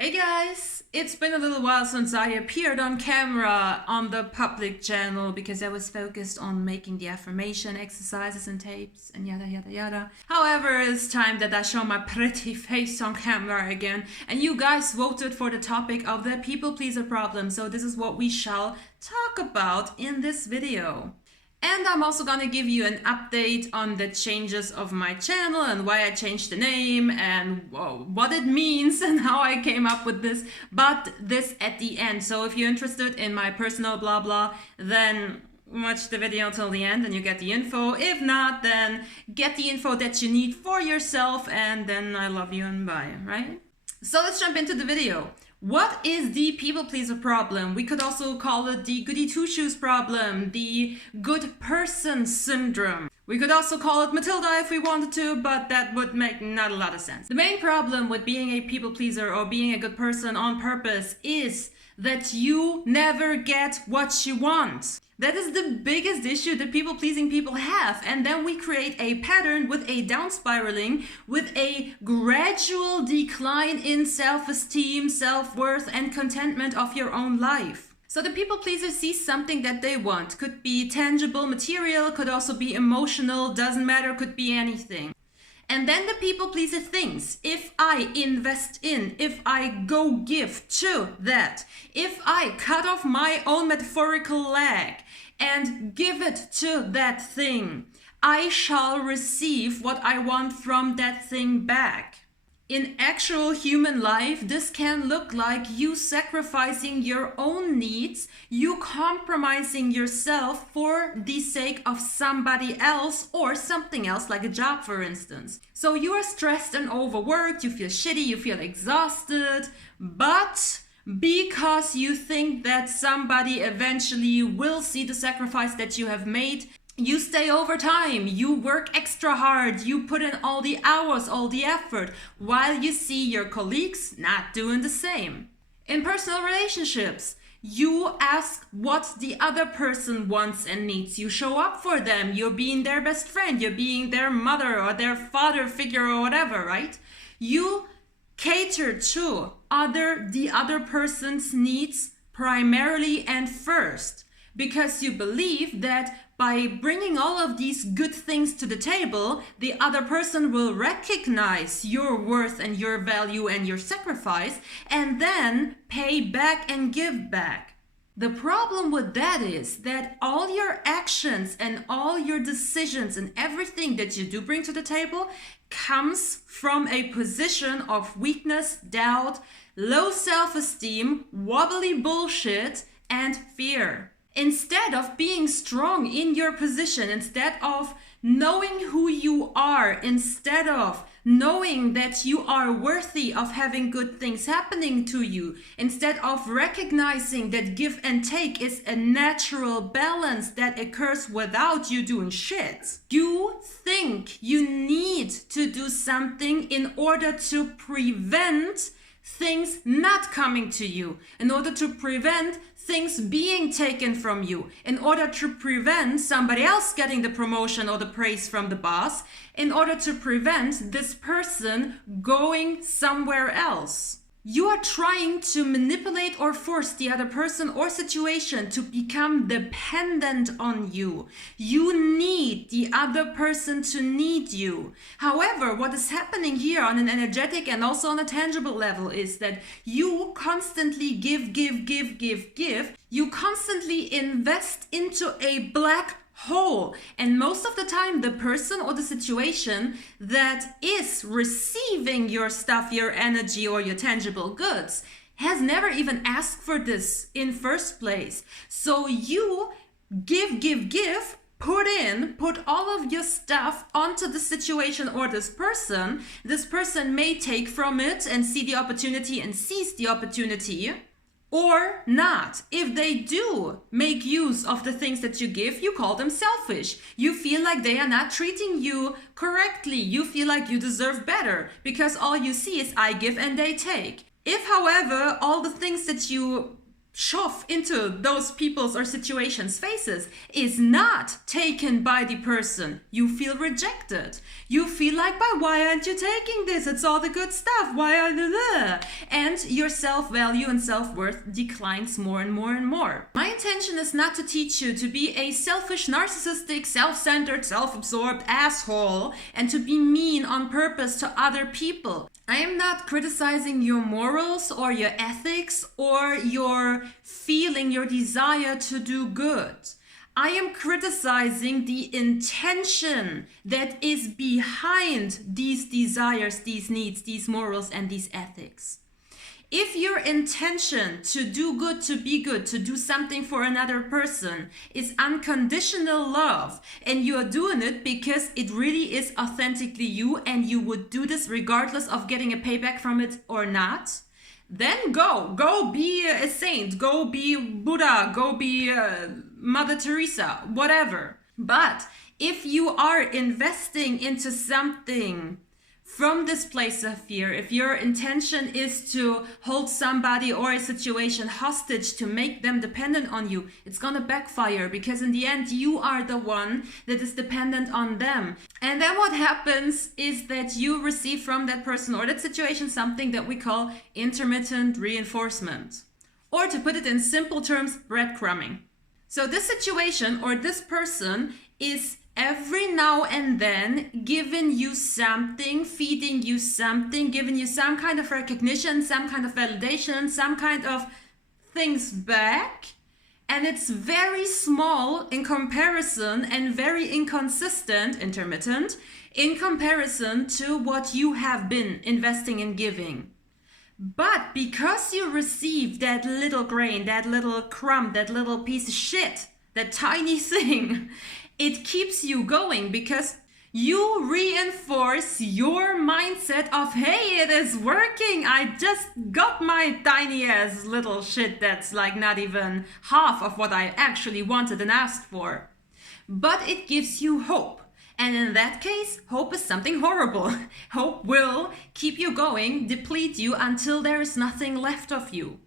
Hey guys, it's been a little while since I appeared on camera on the public channel because I was focused on making the affirmation exercises and tapes and yada yada yada. However, it's time that I show my pretty face on camera again, and you guys voted for the topic of the people pleaser problem, so this is what we shall talk about in this video. And I'm also gonna give you an update on the changes of my channel and why I changed the name and what it means and how I came up with this, but this at the end. So if you're interested in my personal blah blah, then watch the video till the end and you get the info. If not, then get the info that you need for yourself, and then I love you and bye, right? So let's jump into the video. What is the people pleaser problem? We could also call it the goody two-shoes problem, the good person syndrome. We could also call it Matilda if we wanted to, but that would make not a lot of sense. The main problem with being a people pleaser or being a good person on purpose is that you never get what you want. That is the biggest issue that people-pleasing people have. And then we create a pattern with a down spiraling, with a gradual decline in self-esteem, self-worth, and contentment of your own life. So the people pleaser sees something that they want. Could be tangible, material, could also be emotional, doesn't matter, could be anything. And then the people pleaser thinks, if I invest in, if I go give to that, if I cut off my own metaphorical leg and give it to that thing, I shall receive what I want from that thing back. In actual human life, this can look like you sacrificing your own needs, you compromising yourself for the sake of somebody else or something else, like a job, for instance. So you are stressed and overworked, you feel shitty, you feel exhausted, but because you think that somebody eventually will see the sacrifice that you have made, you stay overtime, you work extra hard, you put in all the hours, all the effort, while you see your colleagues not doing the same. In personal relationships, you ask what the other person wants and needs. You show up for them, you're being their best friend, you're being their mother or their father figure or whatever, right? You cater to the other person's needs primarily and first, because you believe that by bringing all of these good things to the table, the other person will recognize your worth and your value and your sacrifice, and then pay back and give back. The problem with that is that all your actions and all your decisions and everything that you do bring to the table comes from a position of weakness, doubt, low self-esteem, wobbly bullshit, and fear. Instead of being strong in your position, instead of knowing who you are, instead of knowing that you are worthy of having good things happening to you, instead of recognizing that give and take is a natural balance that occurs without you doing shit, you think you need to do something in order to prevent things not coming to you, in order to prevent things being taken from you, in order to prevent somebody else getting the promotion or the praise from the boss, in order to prevent this person going somewhere else. You are trying to manipulate or force the other person or situation to become dependent on you. You need the other person to need you. However, what is happening here on an energetic and also on a tangible level is that you constantly give. You constantly invest into a black whole, and most of the time the person or the situation that is receiving your stuff, your energy or your tangible goods has never even asked for this in first place. So you give, put all of your stuff onto the situation or this person. This person may take from it and see the opportunity and seize the opportunity, or not. If they do make use of the things that you give, you call them selfish. You feel like they are not treating you correctly. You feel like you deserve better because all you see is I give and they take. If, however, all the things that you shove into those people's or situations' faces is not taken by the person. You feel rejected. You feel like, but why aren't you taking this? It's all the good stuff. Why are you? And your self-value and self-worth declines more and more and more. My intention is not to teach you to be a selfish, narcissistic, self-centered, self-absorbed asshole and to be mean on purpose to other people. I am not criticizing your morals or your ethics or your feeling, your desire to do good. I am criticizing the intention that is behind these desires, these needs, these morals, and these ethics. If your intention to do good, to be good, to do something for another person is unconditional love, and you are doing it because it really is authentically you and you would do this regardless of getting a payback from it or not, then go be a saint, go be Buddha, go be Mother Teresa, whatever. But if you are investing into something from this place of fear, if your intention is to hold somebody or a situation hostage to make them dependent on you, it's gonna backfire, because in the end you are the one that is dependent on them. And then what happens is that you receive from that person or that situation something that we call intermittent reinforcement. Or to put it in simple terms, breadcrumbing. So this situation or this person is every now and then giving you something, feeding you something, giving you some kind of recognition, some kind of validation, some kind of things back. And it's very small in comparison and very inconsistent, intermittent, in comparison to what you have been investing and giving. But because you receive that little grain, that little crumb, that little piece of shit, that tiny thing, it keeps you going because you reinforce your mindset of, hey, it is working. I just got my tiny ass little shit that's like not even half of what I actually wanted and asked for. But it gives you hope. And in that case, hope is something horrible. Hope will keep you going, deplete you until there is nothing left of you.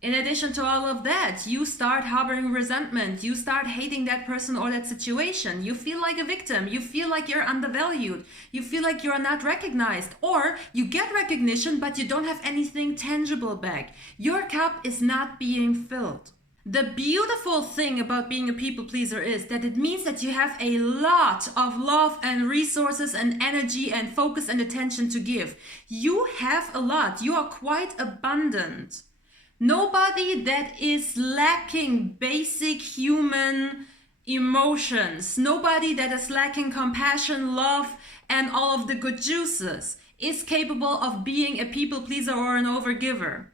In addition to all of that, you start harboring resentment. You start hating that person or that situation. You feel like a victim. You feel like you're undervalued. You feel like you're not recognized. Or you get recognition, but you don't have anything tangible back. Your cup is not being filled. The beautiful thing about being a people pleaser is that it means that you have a lot of love and resources and energy and focus and attention to give. You have a lot. You are quite abundant. Nobody that is lacking basic human emotions, nobody that is lacking compassion, love, and all of the good juices is capable of being a people pleaser or an overgiver.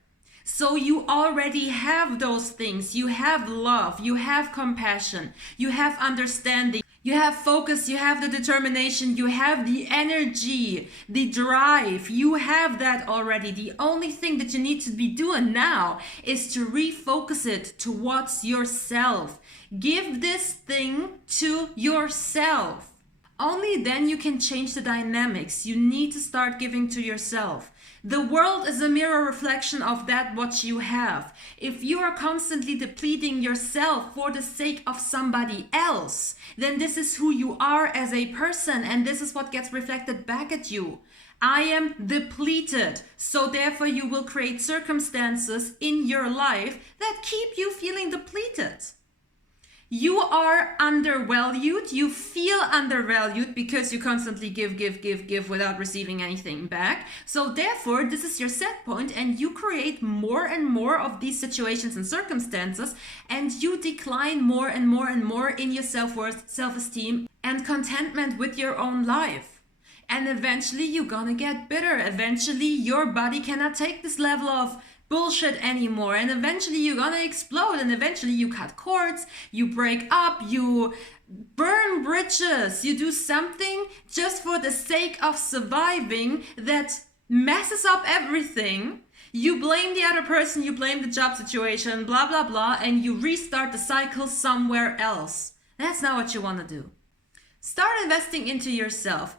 So you already have those things. You have love, you have compassion, you have understanding, you have focus, you have the determination, you have the energy, the drive. You have that already. The only thing that you need to be doing now is to refocus it towards yourself. Give this thing to yourself. Only then you can change the dynamics. You need to start giving to yourself. The world is a mirror reflection of that what you have. If you are constantly depleting yourself for the sake of somebody else, then this is who you are as a person, and this is what gets reflected back at you. I am depleted, so therefore you will create circumstances in your life that keep you feeling depleted. You are undervalued, you feel undervalued because you constantly give without receiving anything back. So therefore, this is your set point and you create more and more of these situations and circumstances, and you decline more and more and more in your self-worth, self-esteem, and contentment with your own life. And eventually you're gonna get bitter. Eventually your body cannot take this level of bullshit anymore, and eventually you're gonna explode, and eventually you cut cords, you break up, you burn bridges, you do something just for the sake of surviving that messes up everything. You blame the other person, you blame the job situation, blah blah blah, and you restart the cycle somewhere else. That's not what you want to do. Start investing into yourself.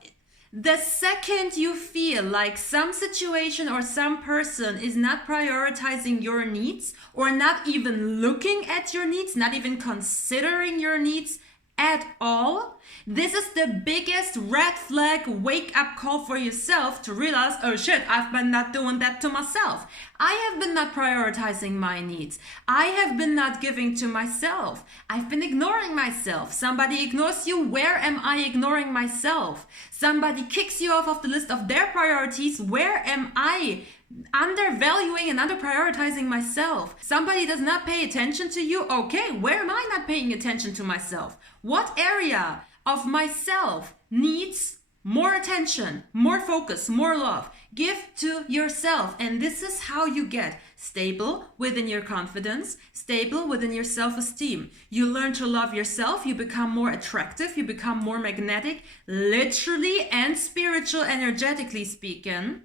The second you feel like some situation or some person is not prioritizing your needs or not even looking at your needs, not even considering your needs at all, this is the biggest red flag wake up call for yourself to realize, oh shit, I've been not doing that to myself. I have been not prioritizing my needs. I have been not giving to myself. I've been ignoring myself. Somebody ignores you. Where am I ignoring myself? Somebody kicks you off of the list of their priorities. Where am I undervaluing and underprioritizing myself? Somebody does not pay attention to you. Okay, where am I not paying attention to myself? What area of myself needs more attention, more focus, more love? Give to yourself. And this is how you get stable within your confidence, stable within your self-esteem. You learn to love yourself. You become more attractive. You become more magnetic, literally and spiritual, energetically speaking.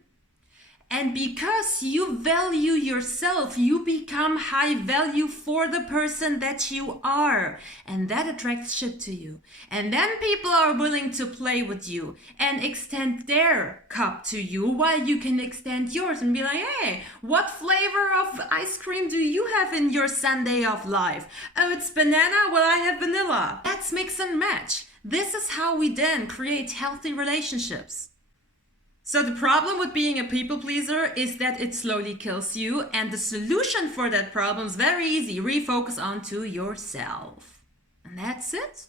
And because you value yourself, you become high value for the person that you are. And that attracts shit to you. And then people are willing to play with you and extend their cup to you while you can extend yours and be like, hey, what flavor of ice cream do you have in your sundae of life? Oh, it's banana? Well, I have vanilla. That's mix and match. This is how we then create healthy relationships. So the problem with being a people pleaser is that it slowly kills you, and the solution for that problem is very easy. Refocus onto yourself. And that's it.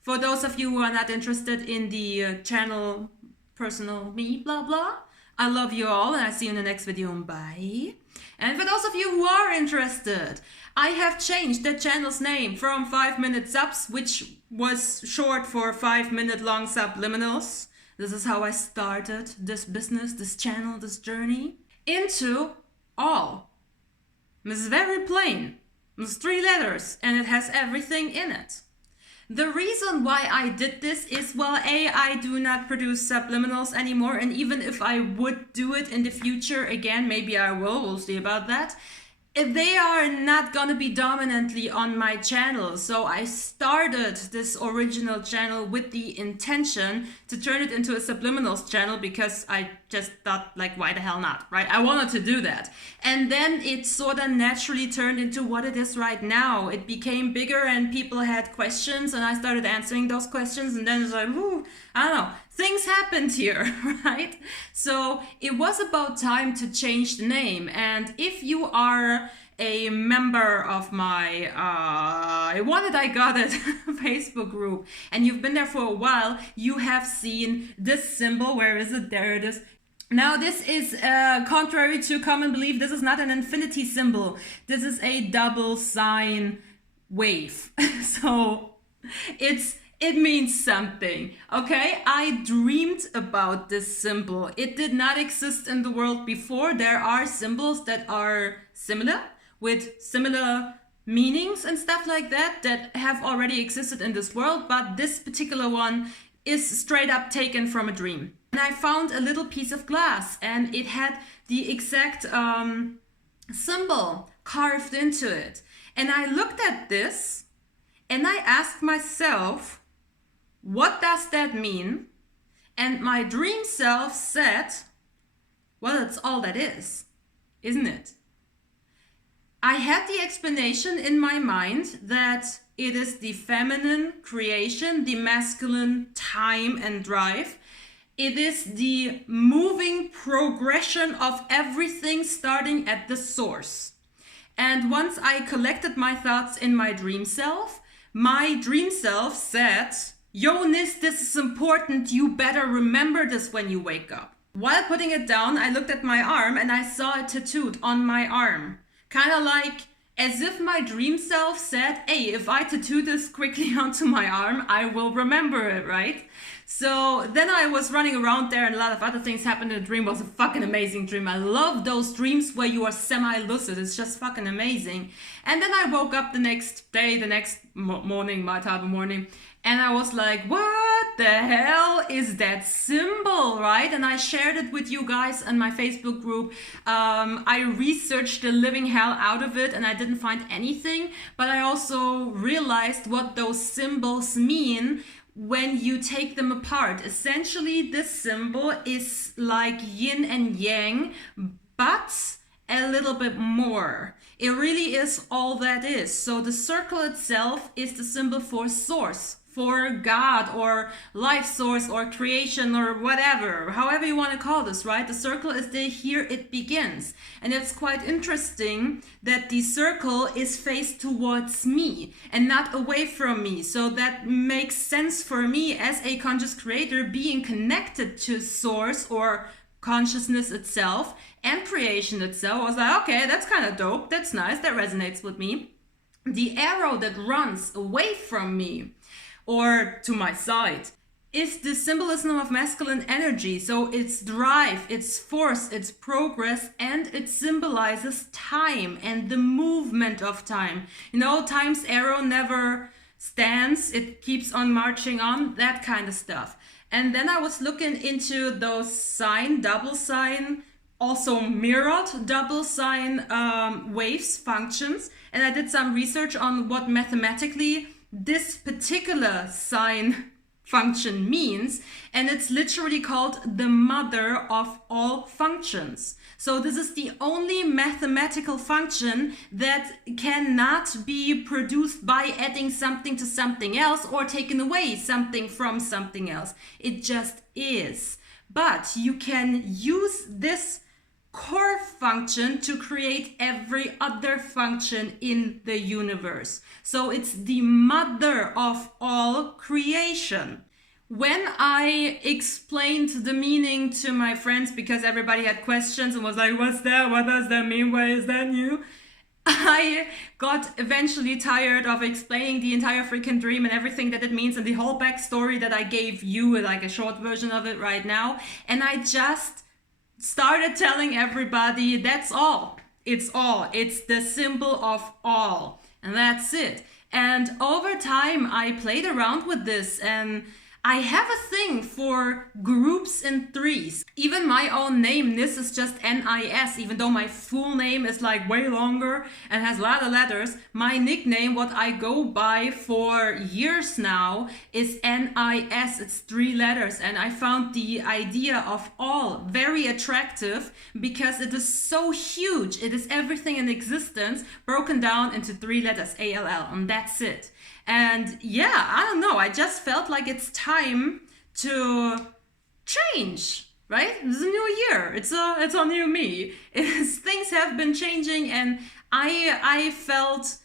For those of you who are not interested in the channel personal me, blah blah, I love you all and I see you in the next video. Bye. And for those of you who are interested, I have changed the channel's name from 5-minute subs, which was short for 5-minute long subliminals. This is how I started this business, this channel, this journey, into all. This is very plain. It's 3 letters and it has everything in it. The reason why I did this is, well, A, I do not produce subliminals anymore, and even if I would do it in the future again, maybe I will, we'll see about that. They are not gonna be dominantly on my channel. So I started this original channel with the intention to turn it into a subliminals channel because I just thought, like, why the hell not, right? I wanted to do that. And then it sort of naturally turned into what it is right now. It became bigger and people had questions and I started answering those questions, and then it's like, ooh, I don't know. Things happened here, right? So it was about time to change the name. And if you are a member of my I Want It, I Got It Facebook group, and you've been there for a while, you have seen this symbol. Where is it? There it is. Now this is contrary to common belief. This is not an infinity symbol. This is a double sign wave. So it means something, okay? I dreamed about this symbol. It did not exist in the world before. There are symbols that are similar, with similar meanings and stuff like that, that have already existed in this world, but this particular one is straight up taken from a dream. And I found a little piece of glass and it had the exact symbol carved into it. And I looked at this and I asked myself, what does that mean? And my dream self said, well, it's all that is, isn't it? I had the explanation in my mind that it is the feminine creation, the masculine time and drive. It is the moving progression of everything starting at the source. And once I collected my thoughts in my dream self said, yo, Nis, this is important. You better remember this when you wake up. While putting it down, I looked at my arm and I saw it tattooed on my arm. Kind of like as if my dream self said, hey, if I tattoo this quickly onto my arm, I will remember it, right? So then I was running around there and a lot of other things happened in the dream. It was a fucking amazing dream. I love those dreams where you are semi-lucid. It's just fucking amazing. And then I woke up the next day, the next morning, my type of morning, and I was like, what the hell is that symbol, right? And I shared it with you guys in my Facebook group. I researched the living hell out of it and I didn't find anything, but I also realized what those symbols mean when you take them apart. Essentially, this symbol is like yin and yang, but a little bit more. It really is all that is. So the circle itself is the symbol for source, for God or life source or creation or whatever, however you want to call this, right? The circle is there, here it begins. And it's quite interesting that the circle is faced towards me and not away from me. So that makes sense for me as a conscious creator, being connected to source or consciousness itself and creation itself. I was like, okay, that's kind of dope. That's nice. That resonates with me. The arrow that runs away from me or to my side is the symbolism of masculine energy. So it's drive, it's force, it's progress, and it symbolizes time and the movement of time. You know, time's arrow never stands, it keeps on marching on, that kind of stuff. And then I was looking into those sign, double sign, also mirrored double sign waves functions, and I did some research on what mathematically this particular sign function means, and it's literally called the mother of all functions. So this is the only mathematical function that cannot be produced by adding something to something else or taking away something from something else. It just is. But you can use this core function to create every other function in the universe. So it's the mother of all creation. When I explained the meaning to my friends, because everybody had questions and was like, what's that? What does that mean? Why is that new? I got eventually tired of explaining the entire freaking dream and everything that it means and the whole backstory that I gave you, like a short version of it right now. And I just started telling everybody that's all. It's all. It's the symbol of all. And that's it. And over time, I played around with this, and I have a thing for groups in threes. Even my own name, Nis, is just N-I-S, even though my full name is like way longer and has a lot of letters. My nickname, what I go by for years now, is N-I-S. It's 3 letters. And I found the idea of all very attractive because it is so huge. It is everything in existence broken down into 3 letters, A-L-L, and that's it. And yeah, I don't know, I just felt like it's time to change, right? It's a new year, it's a new me. Things have been changing, and I felt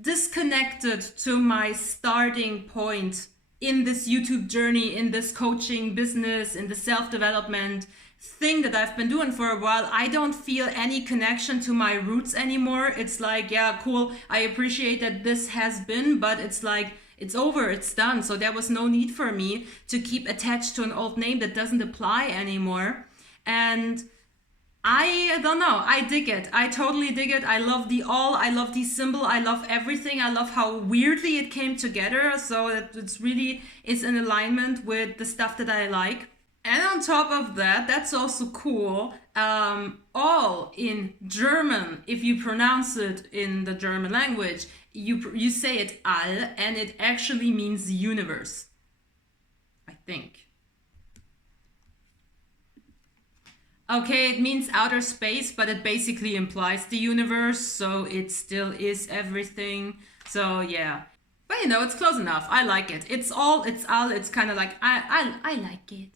disconnected to my starting point in this YouTube journey, in this coaching business, in the self-development thing that I've been doing for a while. I don't feel any connection to my roots anymore. It's like, yeah, cool, I appreciate that this has been, but it's like, it's over, it's done. So there was no need for me to keep attached to an old name that doesn't apply anymore. And I don't know, I dig it. I totally dig it. I love the all, I love the symbol, I love everything. I love how weirdly it came together. So it's really is in alignment with the stuff that I like. And on top of that, that's also cool, all in German, if you pronounce it in the German language, you say it all, and it actually means universe, I think. Okay, it means outer space, but it basically implies the universe, so it still is everything. So yeah, but you know, it's close enough. I like it. It's all, it's kind of like, I like it.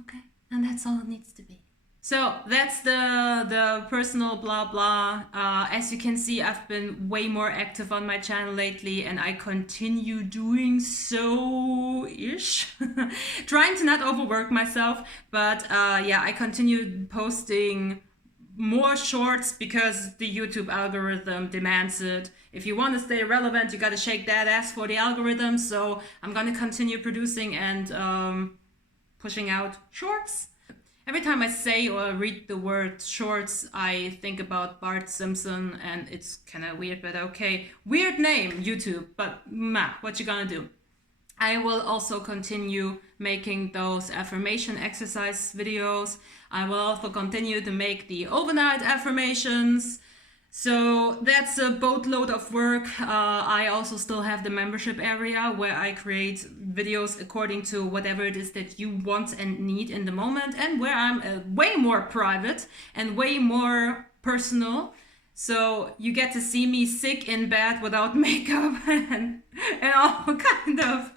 Okay, and that's all it needs to be. So that's the personal blah blah. As you can see, I've been way more active on my channel lately, and I continue doing so-ish. Trying to not overwork myself, but yeah, I continue posting more shorts because the YouTube algorithm demands it. If you want to stay relevant, you gotta shake that ass for the algorithm. So I'm gonna continue producing and pushing out shorts. Every time I say or read the word shorts, I think about Bart Simpson, and it's kind of weird, but okay. Weird name, YouTube, but what you gonna do? I will also continue making those affirmation exercise videos. I will also continue to make the overnight affirmations. So that's a boatload of work. I also still have the membership area where I create videos according to whatever it is that you want and need in the moment, and where I'm way more private and way more personal. So you get to see me sick in bed without makeup and all kind of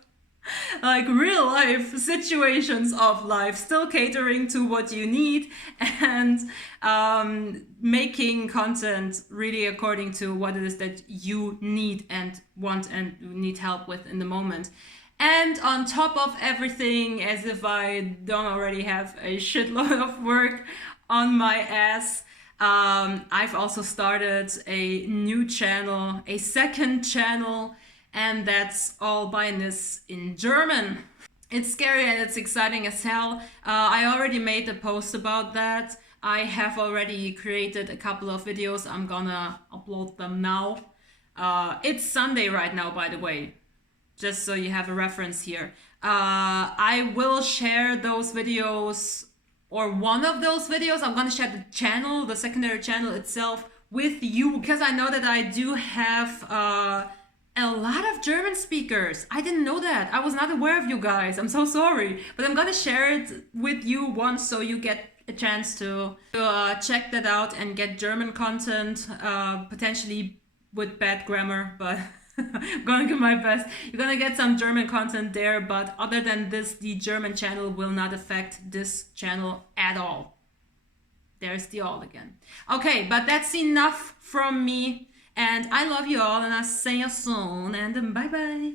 like real life situations of life, still catering to what you need, and making content really according to what it is that you need and want and need help with in the moment. And on top of everything, as if I don't already have a shitload of work on my ass, I've also started a new channel, a second channel, and that's all by Nis in German. It's scary and it's exciting as hell. I already made a post about that. I have already created a couple of videos. I'm gonna upload them now. It's Sunday right now, by the way, just so you have a reference here. I will share those videos, or one of those videos. I'm gonna share the channel, the secondary channel itself, with you, because I know that I do have a lot of German speakers. I didn't know that. I was not aware of you guys. I'm so sorry. But I'm gonna share it with you once, so you get a chance to check that out and get German content, potentially with bad grammar, but I'm gonna do my best. You're gonna get some German content there, but other than this, the German channel will not affect this channel at all. There's the all again. Okay, but that's enough from me. And I love you all, and I'll see you soon, and bye bye.